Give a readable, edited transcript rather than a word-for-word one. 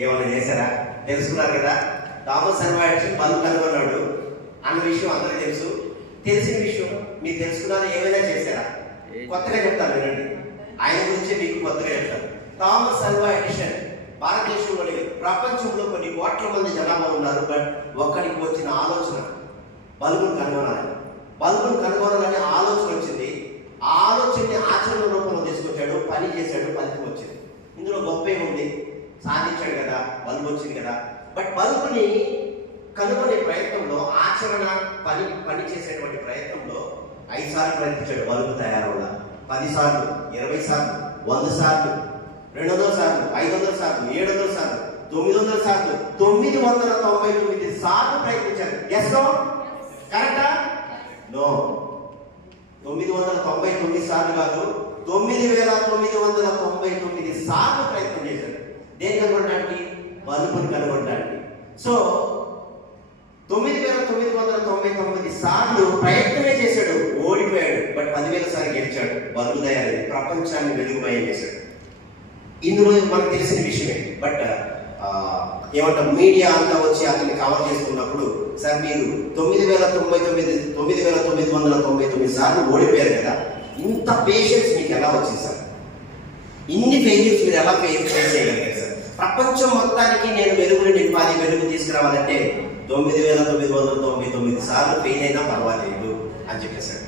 ఏమైనా చేశారా? తెలుసుకున్నారు కదా. థామస్ అల్వా ఎడిసన్ బల్బు కనుగొన్నాడు అన్న విషయం అందరికీ తెలుసు. తెలిసిన విషయం మీరు తెలుసుకున్నారా? ఏమైనా చేశారా? కొత్తగా చెప్తాను వినండి, ఆయన గురించే మీకు కొత్తగా చెప్తాను. థామస్ అల్వా ఎడిసన్ భారతదేశంలోని ప్రపంచంలో కొన్ని కోట్ల మంది జనాభా ఉన్నారు. బట్ ఒక్కడికి వచ్చిన ఆలోచన బల్బును కనుగొనాలి. బల్బును కనుగొనాలని ఆలోచన వచ్చింది. ఆ ఆలోచనని ఆచరణ రూపంలో తీసుకొచ్చాడు, పని చేశాడు, ఫలితం వచ్చింది. ఇందులో గొప్ప ఏముంది? సాధించాడు కదా, బల్బు వచ్చింది కదా. బట్ బల్బుని కనుగొనే ప్రయత్నంలో, ఆచరణ పని చేసేటువంటి ప్రయత్నంలో 5 సార్లు ప్రయత్నించాడు బల్బు తయారవడా. 10 సార్లు, 20 సార్లు, 100 సార్లు, 200 సార్లు, 500 సార్లు, 700 సార్లు, 900 సార్లు, 999 సార్లు ప్రయత్నించారు. Yes no? కరెక్టా? నో. 999 సార్లు కాదు, 9999 సార్లు ప్రయత్నం చేశాడు. దేని కనుగొనడానికి? బల్బుని కనుగొనడానికి. సో 9999 సార్లు ప్రయత్నమే చేశాడు, ఓడిపోయాడు. బట్ 10,000 సార్లు గెలిచాడు. బల్బు తయారైంది, ప్రపంచాన్ని వెలుగుమయం చేశాడు. ఇందులో మనకు తెలిసిన విషయమే. బట్ ఏమంటాం, మీడియా అంతా వచ్చి అతన్ని కవర్ చేసుకున్నప్పుడు, సార్ మీరు 9,999 సార్లు ఓడిపోయారు కదా, ఇంత పేషెన్స్ మీకు ఎలా వచ్చింది సార్? ఇన్ని ఫెయిల్యూర్స్ మీరు ఎలా ఫేస్ చేయగలిగారు సార్? ప్రపంచం మొత్తానికి నేను వెలుగుని నింపాలి, వెలుగు తీసుకురావాలంటే 9,999 సార్లు ఫెయిల్ అయినా పర్వాలేదు అని చెప్పేశాడు.